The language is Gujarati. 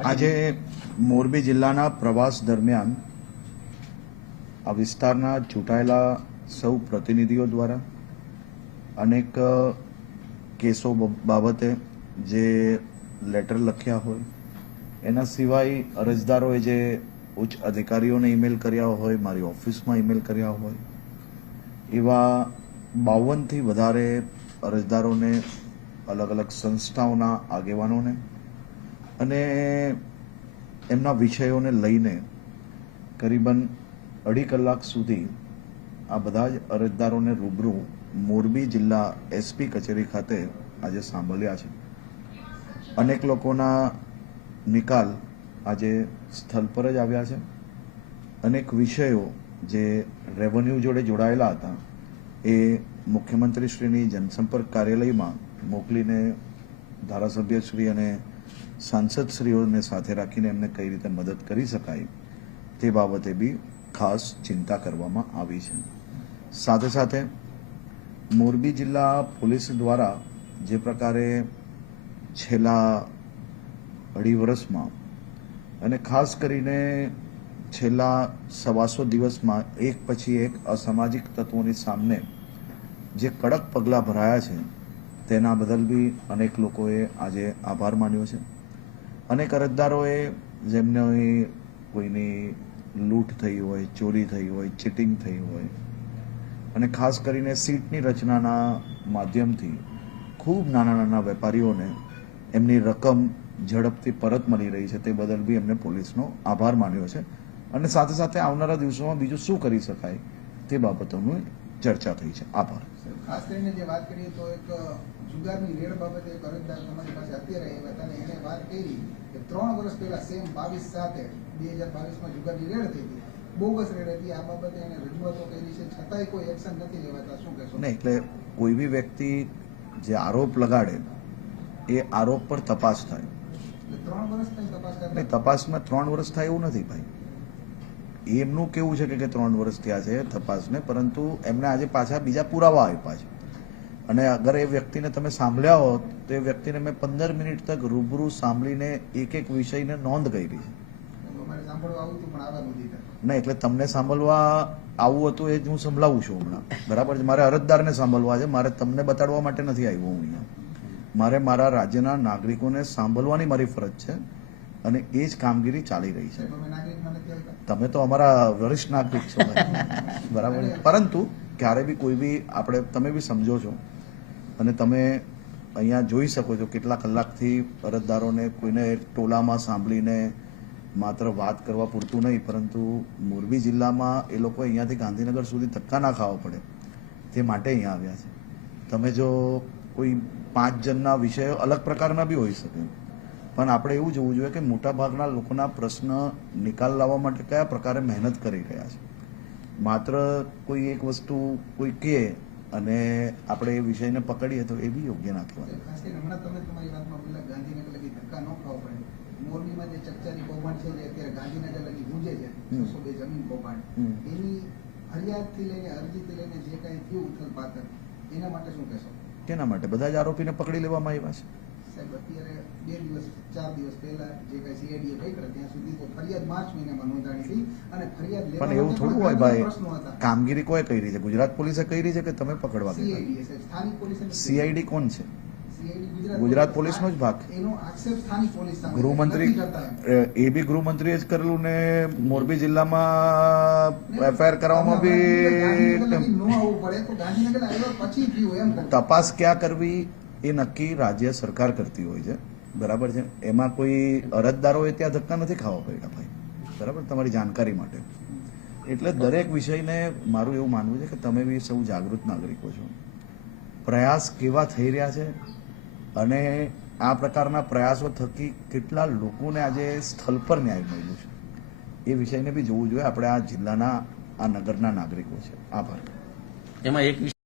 આજે મોરબી જિલ્લાના પ્રવાસ દરમિયાન આ વિસ્તારના ચૂંટાયેલા સૌ પ્રતિનિધિઓ દ્વારા અનેક કેસો બાબતે જે લેટર લખ્યા હોય એના સિવાય અરજદારોએ જે ઉચ્ચ અધિકારીઓને ઈમેલ કર્યા હોય મારી ઓફિસમાં ઈમેલ કર્યા હોય એવા બાવનથી વધારે અરજદારોને અલગ અલગ સંસ્થાઓના આગેવાનોને અને એમના વિષયોને લઈને કરીબન અઢી કલાક સુધી આ બધા જ અરજદારોને રૂબરૂ મોરબી જિલ્લા એસપી કચેરી ખાતે આજે સાંભળ્યા છે અનેક લોકોના નિકાલ આજે સ્થળ પર જ આવ્યા છે અનેક વિષયો જે રેવન્યુ જોડે જોડાયેલા હતા એ મુખ્યમંત્રીશ્રીની જનસંપર્ક કાર્યાલયમાં મોકલીને ધારાસભ્યશ્રી અને સાંસદશ્રીઓને સાથે રાખીને એમને કઈ રીતે મદદ કરી શકાય તે બાબતે બી ખાસ ચિંતા કરવામાં આવી છે સાથે સાથે મોરબી જિલ્લા પોલીસ દ્વારા જે પ્રકારે છેલ્લા અઢી વર્ષમાં અને ખાસ કરીને છેલ્લા સવાસો દિવસમાં એક પછી એક અસામાજિક તત્વોની સામે જે કડક પગલાં ભરાયા છે તેના બદલ બી અનેક લોકોએ આજે આભાર માન્યો છે અનેક અરજદારોએ જેમને કોઈની લૂંટ થઈ હોય ચોરી થઈ હોય ચીટિંગ થઈ હોય અને ખાસ કરીને સીટની રચનાના માધ્યમથી ખૂબ નાના નાના વેપારીઓને એમની રકમ ઝડપથી પરત મળી રહી છે તે બદલ બી એમને પોલીસનો આભાર માન્યો છે અને સાથે સાથે આવનારા દિવસોમાં બીજું શું કરી શકાય તે બાબતોનું ચર્ચા થઈ છે આભાર ખાસ કરીને જે વાત કરીએ તો એક જુગારની રેડ બાબતે એક અરજદાર તમારી પાસે અત્યારે આવ્યા હતા અને એને વાત કરી કે ત્રણ વર્ષ પહેલા સેમ બાવીસ સાથે બે હજાર બાવીસમાં જુગારની રેડ થઈ હતી બોગસ રેડ હતી આ બાબતે એને રજૂઆતો કરી છે છતાંય કોઈ એક્શન નથી લેવાતા શું કહેશો નહીં એટલે કોઈ બી વ્યક્તિ જે આરોપ લગાડે એ આરોપ પર તપાસ થાય નહીં તપાસમાં ત્રણ વર્ષ થાય એવું નથી ભાઈ એમનું કેવું છે કે ત્રણ વર્ષ થયા છે તપાસને પરંતુ એમને આજે પાછા બીજા પુરાવા આપ્યા છે અને અગર એ વ્યક્તિને તમે સાંભળ્યા હોત તો એ વ્યક્તિને મેં પંદર મિનિટ તક રૂબરૂ સાંભળીને એક એક વિષયને નોંધ કરી છે ના એટલે તમને સાંભળવા આવું હતું એ જ હું સંભળાવું છું હમણાં બરાબર છે મારે અરજદારને સાંભળવા છે મારે તમને બતાડવા માટે નથી આવ્યો હું અહીંયા મારે મારા રાજ્યના નાગરિકોને સાંભળવાની મારી ફરજ છે અને એ જ કામગીરી ચાલી રહી છે તમે તો અમારા વરિષ્ઠ નાગરિક છો બરાબર પરંતુ ક્યારે બી કોઈ બી આપણે તમે બી સમજો છો અને તમે અહીંયા જોઈ શકો છો કેટલા કલાકથી અરજદારોને કોઈને ટોલામાં સાંભળીને માત્ર વાત કરવા પૂરતું નહીં પરંતુ મોરબી જિલ્લામાં એ લોકો અહીંયાથી ગાંધીનગર સુધી ધક્કા ના ખાવા પડે તે માટે અહીંયા આવ્યા છે તમે જો કોઈ પાંચ જણના વિષયો અલગ પ્રકારના બી હોઈ શકે પણ આપણે એવું જોવું જોઈએ કે મોટાભાગના લોકોના પ્રશ્ન નિકાલ લાવવા માટે કયા પ્રકારે મહેનત કરી રહ્યા છે માત્ર કોઈ એક વસ્તુ કોઈ કહે અને આપણે એ વિષયને પકડીએ તો એ બી યોગ્ય ના કહેવાય તેના માટે બધા જ આરોપીને પકડી લેવામાં આવ્યા છે સાહેબ અત્યારે બે દિવસ ચાર દિવસ પહેલા જે કઈ સીઆઈડીએ કઈ કરે ત્યાં સુધી તો ફરિયાદ માર્ચ મહિનામાં નોંધાણી હતી અને ફરિયાદ પણ એવું થોડું હોય ભાઈ કામગીરી કોઈ કરી છે ગુજરાત પોલીસે કરી છે કે તમે પકડવા સ્થાનિક પોલીસ સીઆઈડી કોણ છે ગુજરાત પોલીસનો જ ભાગ ગૃહમંત્રી એ બી ગૃહમંત્રીએ જ કરેલું ને મોરબી જિલ્લામાં એફઆઈઆર કરવામાં બી તપાસ ક્યાં કરવી એ નક્કી રાજ્ય સરકાર કરતી હોય છે બરાબર છે એમાં કોઈ અરજદારોએ ત્યાં ધક્કા નથી ખાવા પડ્યા ભાઈ બરાબર તમારી જાણકારી માટે એટલે દરેક વિષયને મારું એવું માનવું છે કે તમે બી સૌ જાગૃત નાગરિકો છો પ્રયાસ કેવા થઈ રહ્યા છે અને આ પ્રકારના પ્રયાસો થકી કેટલા લોકોને આજે સ્થળ પર ન્યાય મળ્યો છે એ વિષયને બી જોવું જોઈએ આપણે આ જિલ્લાના આ નગરના નાગરિકો છે આભાર એમાં એક